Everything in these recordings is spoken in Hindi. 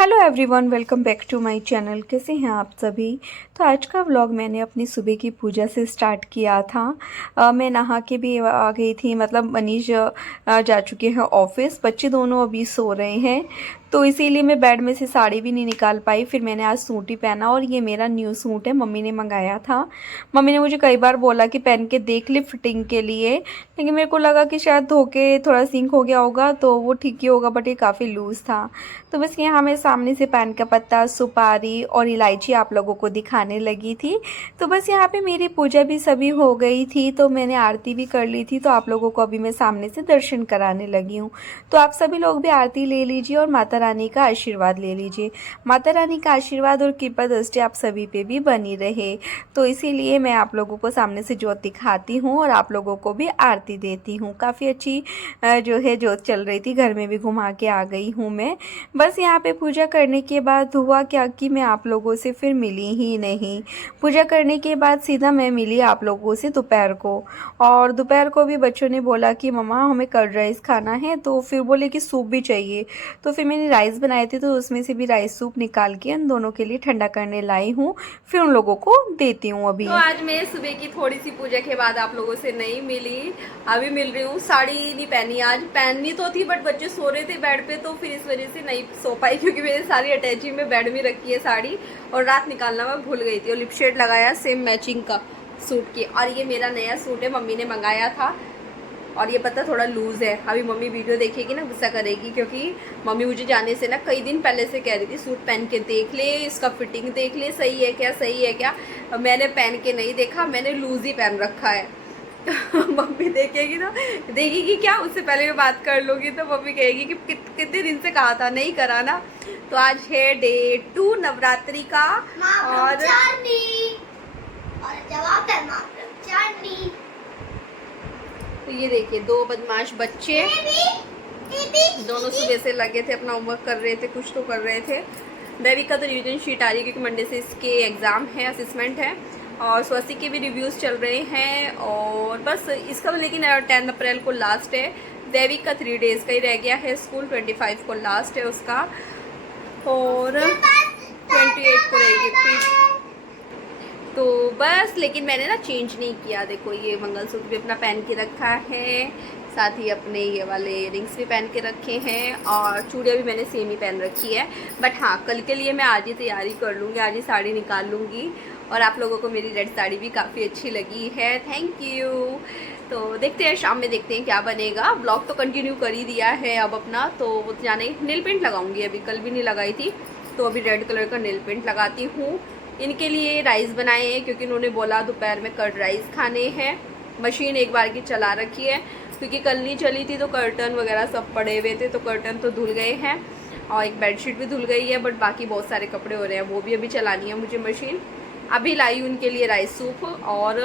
Hello everyone, welcome back to my channel. कैसे हैं आप सभी। तो आज का व्लॉग मैंने अपनी सुबह की पूजा से स्टार्ट किया था। मैं नहा के भी आ गई थी, मतलब मनीष जा चुके हैं ऑफिस। बच्चे दोनों अभी सो रहे हैं, तो इसीलिए मैं बेड में से साड़ी भी नहीं निकाल पाई। फिर मैंने आज सूट ही पहना, और ये मेरा न्यू सूट है, मम्मी ने मंगाया था। मम्मी ने मुझे कई बार बोला कि पहन के देख ले फिटिंग के लिए, लेकिन मेरे को लगा कि शायद धो के थोड़ा सिंक हो गया होगा तो वो ठीक ही होगा, बट ये काफ़ी लूज़ था। तो बस यहाँ मैं सामने से पान का पत्ता, सुपारी और इलायची आप लोगों को दिखाने लगी थी। तो बस यहाँ पे मेरी पूजा भी सभी हो गई थी, तो मैंने आरती भी कर ली थी। तो आप लोगों को अभी मैं सामने से दर्शन कराने लगी हूँ। तो आप सभी लोग भी आरती ले लीजिए और माता रानी का आशीर्वाद ले लीजिए। माता रानी का आशीर्वाद और कृपा दृष्टि आप सभी पे भी बनी रहे। तो इसीलिए मैं आप लोगों को सामने से जोत दिखाती हूँ और आप लोगों को भी आरती देती हूँ। काफ़ी अच्छी जो है जोत चल रही थी, घर में भी घुमा के आ गई हूँ मैं। बस यहाँ पे पूजा करने के बाद हुआ क्या कि मैं आप लोगों से फिर मिली ही नहीं। पूजा करने के बाद सीधा मैं मिली आप लोगों से दोपहर को। और दोपहर को भी बच्चों ने बोला कि मम्मा हमें कर्ड राइस खाना है, तो फिर बोले कि सूप भी चाहिए। तो फिर मैंने राइस बनाए थे, तो उसमें से भी राइस सूप निकाल के उन दोनों के लिए ठंडा करने लाई हूँ। फिर उन लोगों को देती हूँ अभी। तो आज मैं सुबह की थोड़ी सी पूजा के बाद आप लोगों से नहीं मिली, अभी मिल रही हूँ। साड़ी नहीं पहनी, आज पहननी तो थी बट बच्चे सो रहे थे बेड पे, तो फिर इस वजह से नहीं सो पाई, क्योंकि मेरी सारी अटैची में बेड में रखी है साड़ी, और रात निकालना मैं भूल गई थी। और लिप शेड लगाया सेम मैचिंग का सूट की। और ये मेरा नया सूट है, मम्मी ने मंगाया था। और ये पता थोड़ा लूज़ है। अभी मम्मी वीडियो देखेगी ना, गुस्सा करेगी, क्योंकि मम्मी मुझे जाने से ना कई दिन पहले से कह रही थी सूट पहन के देख ले, इसका फिटिंग देख ले, सही है क्या, सही है क्या। मैंने पहन के नहीं देखा, मैंने लूज़ ही पहन रखा है। मम्मी देखेगी ना, देखेगी क्या, उससे पहले मैं बात कर लूँगी तो मम्मी कहेगी कि कितने दिन से कहा था, नहीं करा ना। तो आज है डे 2 नवरात्रि का। और तो ये देखिए, दो बदमाश बच्चे दोनों सुबह से लगे थे, अपना होमवर्क कर रहे थे, कुछ तो कर रहे थे। दैविक का तो रिविजन शीट आ रही है, क्योंकि मंडे से इसके एग्ज़ाम है, असेसमेंट है। और स्वस्तिक के भी रिव्यूज़ चल रहे हैं। और बस इसका, लेकिन 10 अप्रैल को लास्ट है। दैविक का 3 डेज़ का ही रह गया है स्कूल, 25 को लास्ट है उसका, और 28 को रहेगी फिर। तो बस, लेकिन मैंने ना चेंज नहीं किया। देखो, ये मंगलसूत्र भी अपना पहन के रखा है, साथ ही अपने ये वाले रिंग्स भी पहन के रखे हैं, और चूड़ियाँ भी मैंने सेम ही पहन रखी है। बट हाँ, कल के लिए मैं आज ही तैयारी कर लूँगी, आज ही साड़ी निकाल लूँगी। और आप लोगों को मेरी रेड साड़ी भी काफ़ी अच्छी लगी है, थैंक यू। तो देखते हैं, शाम में देखते हैं क्या बनेगा। ब्लॉग तो कंटिन्यू कर ही दिया है अब अपना, तो वो जाने नेल पेंट लगाऊंगी। अभी कल भी नहीं लगाई थी, तो अभी रेड कलर का नेल पेंट लगाती हूँ। इनके लिए राइस बनाए हैं, क्योंकि उन्होंने बोला दोपहर में कर्ड राइस खाने हैं। मशीन एक बार की चला रखी है, क्योंकि कल नहीं चली थी तो कर्टन वगैरह सब पड़े हुए थे, तो कर्टन तो धुल गए हैं, और एक बेडशीट भी धुल गई है। बट बाकी बहुत सारे कपड़े हो रहे हैं, वो भी अभी चलानी है मुझे मशीन। अभी लाई उनके लिए राइस सूप, और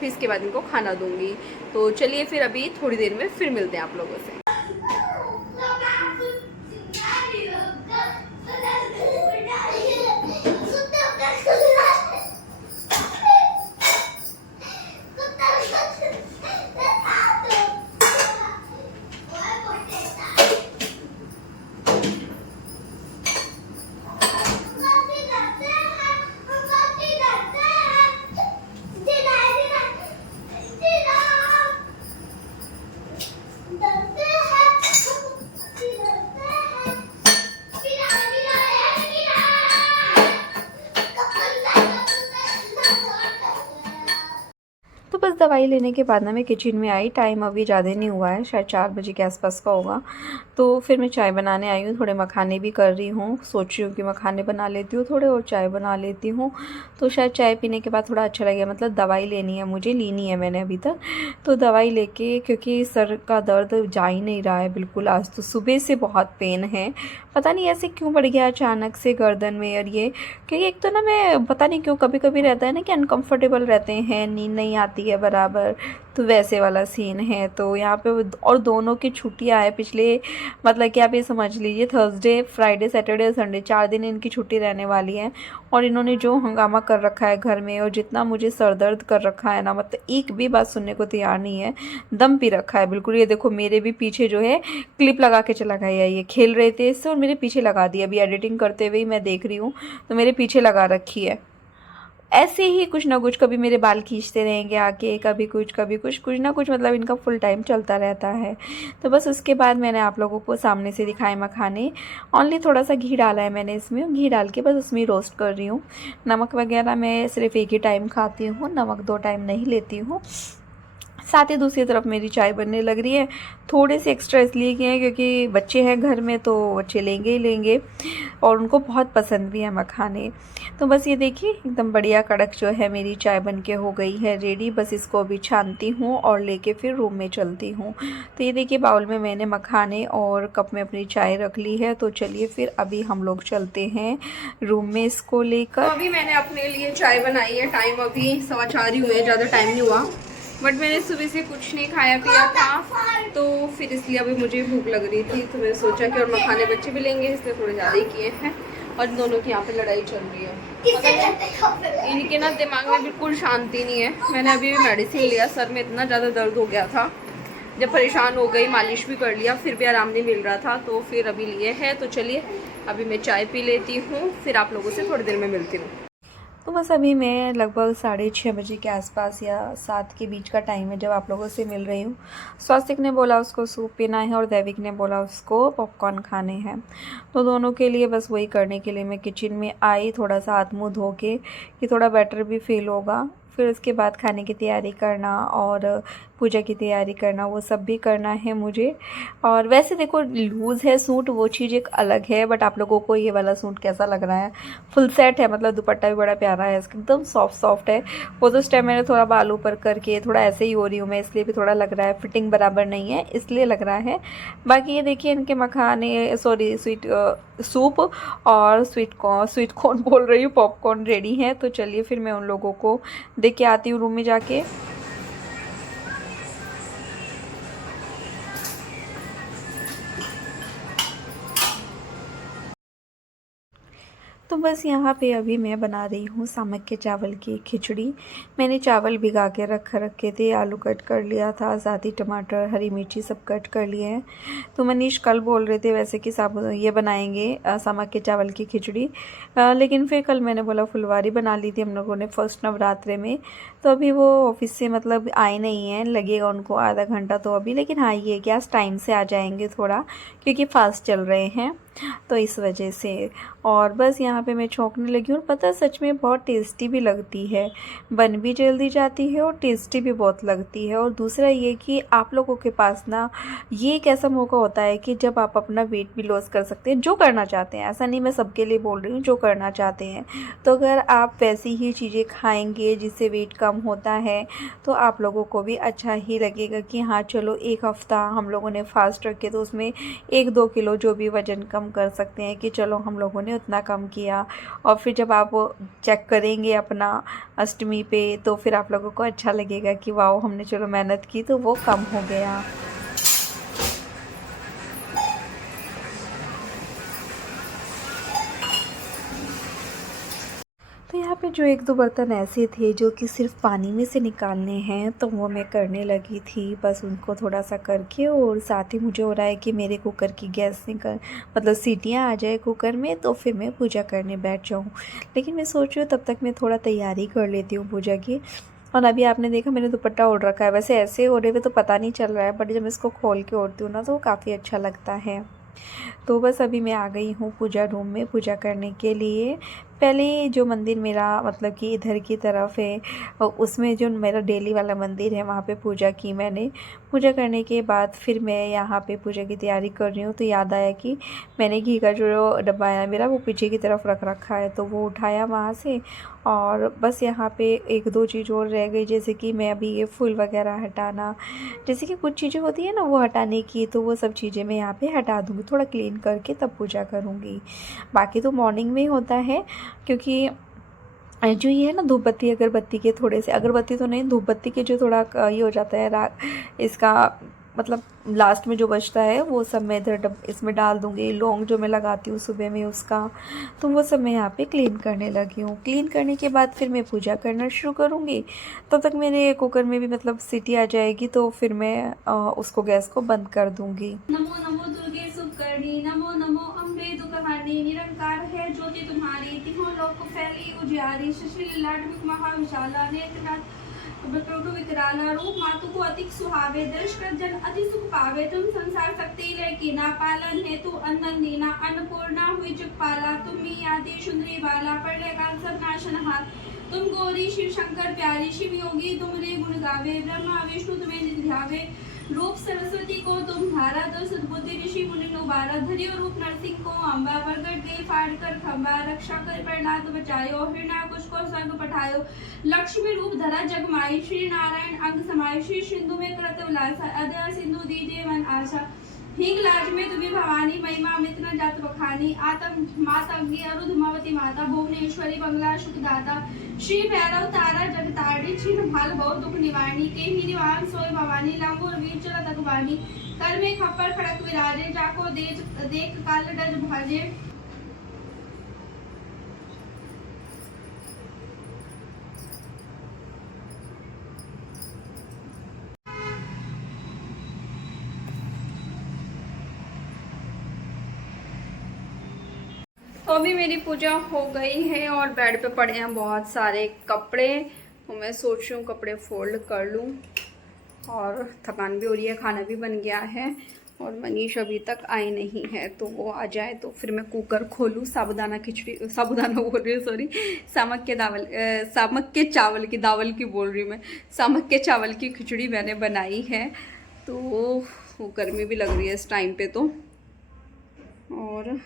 फिर इसके बाद इनको खाना दूंगी। तो चलिए फिर अभी थोड़ी देर में फिर मिलते हैं आप लोगों से। तो बस दवाई लेने के बाद ना मैं किचन में आई। टाइम अभी ज़्यादा नहीं हुआ है, शायद 4 बजे के आसपास का होगा। तो फिर मैं चाय बनाने आई हूँ, थोड़े मखाने भी कर रही हूँ। सोच रही हूँ कि मखाने बना लेती हूँ थोड़े, और चाय बना लेती हूँ। तो शायद चाय पीने के बाद थोड़ा अच्छा लगेगा। मतलब दवाई लेनी है मुझे, लेनी है मैंने अभी तक। तो दवाई लेके, क्योंकि सर का दर्द जा ही नहीं रहा है बिल्कुल। आज तो सुबह से बहुत पेन है, पता नहीं ऐसे क्यों बढ़ गया अचानक से गर्दन में। और ये क्योंकि एक तो ना, मैं पता नहीं क्यों, कभी कभी रहता है ना कि अनकम्फर्टेबल रहते हैं, नींद नहीं आती है बराबर। बराबर, तो वैसे वाला सीन है। तो यहाँ पे और दोनों की छुट्टियाँ हैं पिछले, मतलब कि आप ये समझ लीजिए थर्सडे, फ्राइडे, सैटरडे और संडे 4 दिन इनकी छुट्टी रहने वाली है। और इन्होंने जो हंगामा कर रखा है घर में और जितना मुझे सर दर्द कर रखा है ना, मतलब एक भी बात सुनने को तैयार नहीं है, दम पी रखा है बिल्कुल। ये देखो मेरे भी पीछे जो है क्लिप लगा के चला गया, ये खेल रहे थे इससे और मेरे पीछे लगा दिया। अभी एडिटिंग करते हुए ही मैं देख रही हूँ तो मेरे पीछे लगा रखी है। ऐसे ही कुछ ना कुछ, कभी मेरे बाल खींचते रहेंगे आके, कभी कुछ कभी कुछ, कुछ ना कुछ, मतलब इनका फुल टाइम चलता रहता है। तो बस उसके बाद मैंने आप लोगों को सामने से दिखाए मखाने। ओनली थोड़ा सा घी डाला है मैंने इसमें, घी डाल के बस उसमें रोस्ट कर रही हूँ। नमक वगैरह मैं सिर्फ एक ही टाइम खाती हूँ, नमक 2 टाइम नहीं लेती हूँ। साथ ही दूसरी तरफ मेरी चाय बनने लग रही है। थोड़े से एक्स्ट्रा इसलिए किए हैं क्योंकि बच्चे हैं घर में, तो बच्चे लेंगे ही लेंगे और उनको बहुत पसंद भी है मखाने। तो बस ये देखिए एकदम बढ़िया कड़क जो है मेरी चाय बनके हो गई है रेडी। बस इसको अभी छानती हूँ और लेके फिर रूम में चलती हूँ। तो ये देखिए बाउल में मैंने मखाने और कप में अपनी चाय रख ली है। तो चलिए फिर अभी हम लोग चलते हैं रूम में इसको लेकर। तो अभी मैंने अपने लिए चाय बनाई है। टाइम अभी 4:15 ही हुए, ज़्यादा टाइम नहीं हुआ, बट मैंने सुबह से कुछ नहीं खाया पिया था, तो फिर इसलिए अभी मुझे भूख लग रही थी। तो मैंने सोचा कि और मखाने बच्चे भी लेंगे, इसलिए थोड़े ज़्यादा ही किए हैं। और इन दोनों की यहाँ पे लड़ाई चल रही है। इनके ना दिमाग में बिल्कुल शांति नहीं है। मैंने अभी भी मेडिसिन लिया, सर में इतना ज़्यादा दर्द हो गया था, जब परेशान हो गई, मालिश भी कर लिया, फिर भी आराम नहीं मिल रहा था, तो फिर अभी लिए है। तो चलिए अभी मैं चाय पी लेती हूँ, फिर आप लोगों से थोड़ी देर में मिलती हूँ। तो बस अभी मैं लगभग 6:30 बजे के आसपास या 7 के बीच का टाइम है जब आप लोगों से मिल रही हूँ। स्वास्तिक ने बोला उसको सूप पीना है और दैविक ने बोला उसको पॉपकॉर्न खाने हैं। तो दोनों के लिए बस वही करने के लिए मैं किचन में आई, थोड़ा सा हाथ मुँह धो के कि थोड़ा बेटर भी फील होगा। फिर उसके बाद खाने की तैयारी करना और पूजा की तैयारी करना, वो सब भी करना है मुझे। और वैसे देखो लूज़ है सूट, वो चीज़ एक अलग है, बट आप लोगों को ये वाला सूट कैसा लग रहा है? फुल सेट है, मतलब दुपट्टा भी बड़ा प्यारा है इसका, एकदम सॉफ्ट सॉफ्ट है। वो तो उस टाइम मैंने थोड़ा बाल ऊपर करके थोड़ा ऐसे ही हो रही हूँ मैं, इसलिए भी थोड़ा लग रहा है, फिटिंग बराबर नहीं है इसलिए लग रहा है। बाकी ये देखिए इनके मखाने, सॉरी स्वीट सूप और स्वीट कॉर्न बोल रही हूँ, पॉपकॉर्न रेडी है। तो चलिए फिर मैं उन लोगों को देख के आती हूँ रूम में जाके। तो बस यहाँ पे अभी मैं बना रही हूँ सामक के चावल की खिचड़ी। मैंने चावल भिगा के रखे थे, आलू कट कर लिया था, साथ ही टमाटर, हरी मिर्ची सब कट कर लिए हैं। तो मनीष कल बोल रहे थे वैसे कि साबुत ये बनाएंगे सामक के चावल की खिचड़ी, लेकिन फिर कल मैंने बोला फुलवारी बना ली थी हम लोगों ने फर्स्ट नवरात्रे में। तो अभी वो ऑफिस से मतलब आए नहीं हैं, लगेगा उनको आधा घंटा तो अभी, लेकिन हाँ ये कि आज टाइम से आ जाएंगे थोड़ा, क्योंकि फास्ट चल रहे हैं तो इस वजह से। और बस यहाँ पे मैं छौंकने लगी हूँ, और पता है सच में बहुत टेस्टी भी लगती है, बन भी जल्दी जाती है और टेस्टी भी बहुत लगती है। और दूसरा ये कि आप लोगों के पास ना ये एक ऐसा मौका होता है कि जब आप अपना वेट भी लॉस कर सकते हैं, जो करना चाहते हैं, ऐसा नहीं मैं सबके लिए बोल रही हूँ, जो करना चाहते हैं। तो अगर आप वैसी ही चीज़ें खाएंगे जिससे वेट कम होता है, तो आप लोगों को भी अच्छा ही लगेगा कि हाँ चलो एक हफ़्ता हम लोगों ने फास्ट रखे तो उसमें 1-2 किलो जो भी वज़न कम कर सकते हैं कि चलो हम लोगों ने उतना कम किया। और फिर जब आप चेक करेंगे अपना अष्टमी पे, तो फिर आप लोगों को अच्छा लगेगा कि वाह हमने चलो मेहनत की तो वो कम हो गया। तो यहाँ पे जो 1-2 बर्तन ऐसे थे जो कि सिर्फ पानी में से निकालने हैं, तो वो मैं करने लगी थी बस उनको थोड़ा सा करके। और साथ ही मुझे हो रहा है कि मेरे कुकर की गैस निकल, मतलब सीटियाँ आ जाए कुकर में, तो फिर मैं पूजा करने बैठ जाऊँ। लेकिन मैं सोच रही हूँ तब तक मैं थोड़ा तैयारी कर लेती हूँ पूजा की। और अभी आपने देखा मैंने दुपट्टा ओढ़ रखा है, वैसे ऐसे ओढ़े हुए तो पता नहीं चल रहा है, बट जब इसको खोल के ओढ़ती हूँ ना तो वो काफ़ी अच्छा लगता है। तो बस अभी मैं आ गई हूँ पूजा रूम में पूजा करने के लिए। पहले जो मंदिर मेरा मतलब कि इधर की तरफ है, उसमें जो मेरा डेली वाला मंदिर है वहाँ पे पूजा की मैंने। पूजा करने के बाद फिर मैं यहाँ पे पूजा की तैयारी कर रही हूँ, तो याद आया कि मैंने घी का जो डब्बा है मेरा वो पीछे की तरफ रख रखा है, तो वो उठाया वहाँ से। और बस यहाँ पे 1-2 चीज़ और रह गई, जैसे कि मैं अभी ये फूल वगैरह हटाना, जैसे कि कुछ चीज़ें होती है ना वो हटाने की, तो वो सब चीज़ें मैं यहाँ पे हटा दूँगी, थोड़ा क्लीन करके तब पूजा करूँगी। बाकी तो मॉर्निंग में ही होता है, क्योंकि जो ये है ना धूप बत्ती अगरबत्ती के थोड़े से, अगरबत्ती तो नहीं, धूप बत्ती के जो थोड़ा ये हो जाता है इसका मतलब लास्ट में जो बचता है वो सब मैं इधर इसमें डाल दूँगी। लौंग जो मैं लगाती हूँ सुबह में उसका, तो वो सब मैं यहाँ पे क्लीन करने लगी हूँ। क्लीन करने के बाद फिर मैं पूजा करना शुरू करूँगी। तब तक मेरे कुकर में भी मतलब सीटी आ जाएगी, तो फिर मैं उसको गैस को बंद कर दूँगी। नमो नमो दुर्गे सुकर्णी, नमो नमो अम्बे दुखहारी, निरंकार है ज्योति तुम्हारी, तिहों लोक फैली उजियारी, शशि लाटविक महाविशाला, नेत्रनाथ बटोटु विकराला, रूप मातु को अधिक सुहावे, दर्श कर जन अति सुख पावे, तुम संसार शक्ति लय कीना, पालन हेतु अन्न दीना, अन्नपूर्णा हुई जगपाला, तुम ही आदि सुंदरी बाला, प्रलय काल सब नाशनहार, तुम गौरी शिव शंकर प्यारी, शिव योगी तुमरे गुण गावे, ब्रह्मा विष्णु तुम्हें निधि ध्यावे, रूप सरस्वती को तुम धारा, दो सद्बुद्धि ऋषि मुनि उबारा, धरियो रूप नरसिंह को अम्बा, प्रगट गए फाड़ कर खंबा, रक्षा कर प्रहलाद बचायो, हिरण्याकुश को स्वर्ग पठायो, लक्ष्मी रूप धरा जग माई, श्री नारायण अंग समाये, श्री सिंधु में कृत विलासा, अदया सिंधु दीजिए मन आशा, ठीक लाज में तुम्हें भवानी, महिमा अमित न जात बखानी, आतम माता अग्नि अरुधमावती माता, भुवनेश्वरी बंगला सुखदाता, श्री भैरव तारा जगतारिणी, छिन्न भाल बहु दुख निवारणी, के ही निवारण सोय भवानी, लांगोर वीर चलत अगवानी, कर में खप्पर खड़क विराजे, जाको देख काल डर भाजे। तो अभी मेरी पूजा हो गई है और बेड पे पड़े हैं बहुत सारे कपड़े, तो मैं सोच रही हूँ कपड़े फोल्ड कर लूँ, और थकान भी हो रही है, खाना भी बन गया है और मनीष अभी तक आई नहीं है, तो वो आ जाए तो फिर मैं कुकर खोलूँ। साबुदाना खिचड़ी, साबुदाना बोल रही हूँ सॉरी, सामक के चावल की दावल की बोल रही हूँ मैं, सामक के चावल की खिचड़ी मैंने बनाई है। तो वो गर्मी भी लग रही है इस टाइम पे तो, और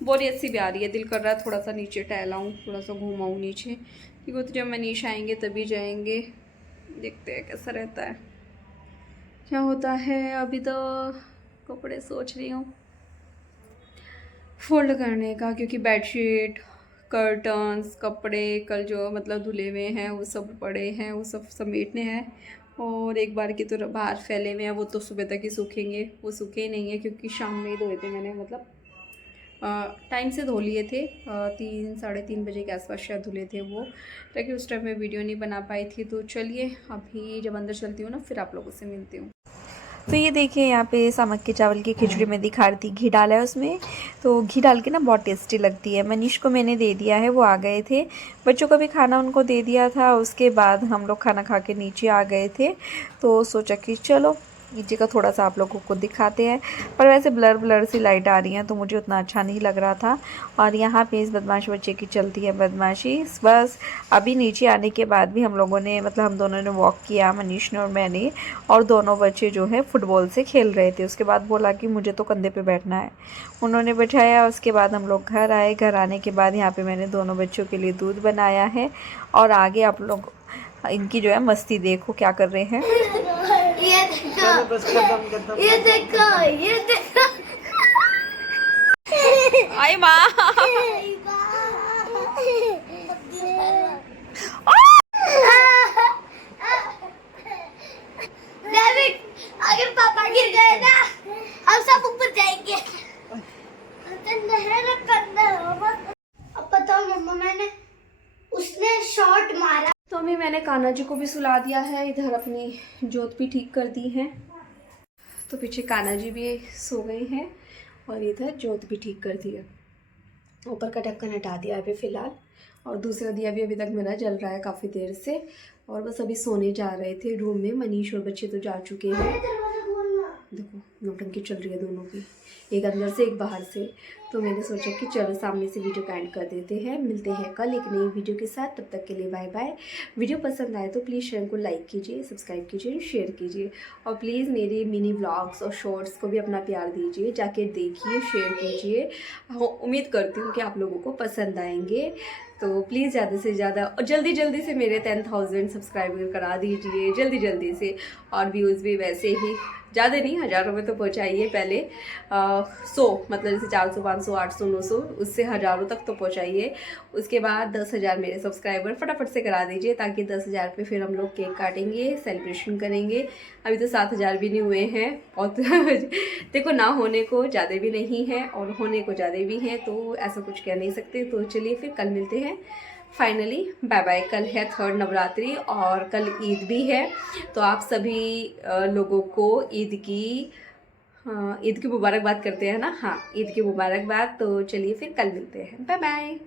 बोरियत सी भी आ रही है, दिल कर रहा है थोड़ा सा नीचे टहलाऊँ, थोड़ा सा घूमाऊँ नीचे, क्योंकि तो जब मनीष आएंगे तभी जाएंगे, देखते हैं कैसा रहता है क्या होता है। अभी तो कपड़े सोच रही हूँ फोल्ड करने का, क्योंकि बेडशीट कर्टन्स कपड़े कल जो मतलब धुले हुए हैं वो सब पड़े हैं, वो सब समेटने हैं, और एक बार के तो बाहर फैले हुए हैं, वो तो सुबह तक ही सूखेंगे, वो सूखे ही नहीं है क्योंकि शाम में ही धोए थे मैंने, मतलब टाइम से धो लिए थे, 3-3:30 बजे के आसपास शायद धुले थे वो, ताकि उस टाइम में वीडियो नहीं बना पाई थी। तो चलिए अभी जब अंदर चलती हूँ ना फिर आप लोगों से मिलती हूँ। तो ये देखिए यहाँ पे सामक के चावल की खिचड़ी में दिखा रही थी, घी डाला है उसमें, तो घी डाल के ना बहुत टेस्टी लगती है। मनीष को मैंने दे दिया है, वो आ गए थे, बच्चों का भी खाना उनको दे दिया था, उसके बाद हम लोग खाना खा के नीचे आ गए थे, तो सोचा कि चलो नीचे का थोड़ा सा आप लोगों को दिखाते हैं। पर वैसे ब्लर ब्लर सी लाइट आ रही हैं तो मुझे उतना अच्छा नहीं लग रहा था। और यहाँ पे इस बदमाश बच्चे की चलती है बदमाशी। बस अभी नीचे आने के बाद भी हम लोगों ने मतलब हम दोनों ने वॉक किया, मनीष ने और मैंने, और दोनों बच्चे जो है फुटबॉल से खेल रहे थे। उसके बाद बोला कि मुझे तो कंधे पे बैठना है, उन्होंने बैठाया। उसके बाद हम लोग घर आए, घर आने के बाद यहाँ पे मैंने दोनों बच्चों के लिए दूध बनाया है, और आगे आप लोग इनकी जो है मस्ती देखो क्या कर रहे हैं। ये देखो, ये देखो, ये देखो। आई माँ डेविड, अगर पापा गिर गए ना हम सब ऊपर जाएंगे। अब बताओ मम्मा, मैंने उसने शॉट मारा। तो अभी मैंने कान्हा जी को भी सुला दिया है, इधर अपनी जोत भी ठीक कर दी है, तो पीछे कान्हा जी भी सो गई हैं और इधर जोत भी ठीक कर दी है। ऊपर का ढक्कन हटा दिया है अभी फ़िलहाल, और दूसरा दिया भी अभी तक मेरा जल रहा है काफ़ी देर से। और बस अभी सोने जा रहे थे रूम में, मनीष और बच्चे तो जा चुके हैं। देखो नौटंकी चल रही है दोनों की, एक अंदर से एक बाहर से। तो मैंने सोचा कि चलो सामने से वीडियो का एंड कर देते हैं। मिलते हैं कल एक नई वीडियो के साथ, तब तक के लिए बाय बाय। वीडियो पसंद आए तो प्लीज़ चैनल को लाइक कीजिए, सब्सक्राइब कीजिए, शेयर कीजिए, और प्लीज़ मेरे मिनी व्लॉग्स और शॉर्ट्स को भी अपना प्यार दीजिए, जाके देखिए, शेयर कीजिए। उम्मीद करती हूँ कि आप लोगों को पसंद आएंगे। तो प्लीज़ ज़्यादा से ज़्यादा और जल्दी जल्दी से मेरे 10,000 सब्सक्राइबर करा दीजिए, जल्दी जल्दी से। और व्यूज़ भी वैसे ही ज़्यादा नहीं, हज़ारों में तो पहुँचाइए पहले, 100 मतलब जैसे 400 500 800 900 उससे हज़ारों तक तो पहुंचाइए। उसके बाद 10,000 मेरे सब्सक्राइबर फटाफट से करा दीजिए, ताकि 10,000 पे फिर हम लोग केक काटेंगे, सेलिब्रेशन करेंगे। अभी तो 7,000 भी नहीं हुए हैं, और देखो ना होने को ज़्यादा भी नहीं है और होने को ज़्यादा भी है, तो ऐसा कुछ कह नहीं सकते। तो चलिए फिर कल मिलते हैं। Finally bye bye. कल है 3rd नवरात्रि और कल ईद भी है, तो आप सभी लोगों को ईद की मुबारकबाद करते हैं ना। हाँ, ईद की मुबारकबाद। तो चलिए फिर कल मिलते हैं। Bye bye.